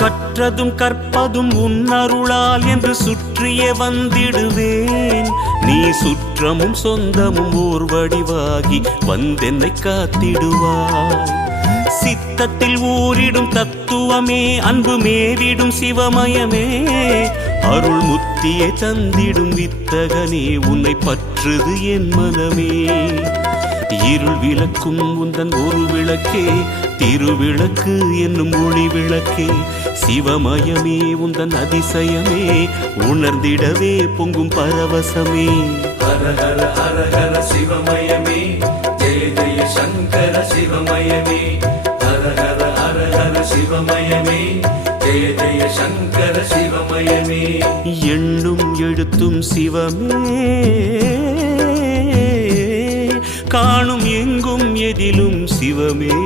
கற்றதும் கற்பதும் உன்னருளால் என்று சுற்றியே வந்திடுவேன். நீ சுற்றமும் சொந்தமும் ஓர் வடிவாகி வந்தென்னை காத்திடுவாய். சித்தத்தில் ஊரிடும் தத்துவமே, அன்பு மேவிடும் சிவமயமே, அருள் முத்தியை தந்திடும் வித்தகனே, உன்னை பற்றுது என் மனமே. இருள் விளக்கும் உந்தன் ஒரு விளக்கே, திருவிளக்கு என்னும் ஒளி விளக்கே, சிவமயமே உந்தன் அதிசயமே, உணர்ந்திடவே பொங்கும் பரவசமே. ஹர ஹர ஹர ஹர சிவமயமே, ஜெய ஜெய சங்கர சிவமயமே. ஹர ஹர ஹர ஹர சிவமயமே, ஜெய ஜெய சங்கர சிவமயமே. எண்ணும் எழுத்தும் சிவமே, காணும் எங்கும் எதிலும் சிவமே.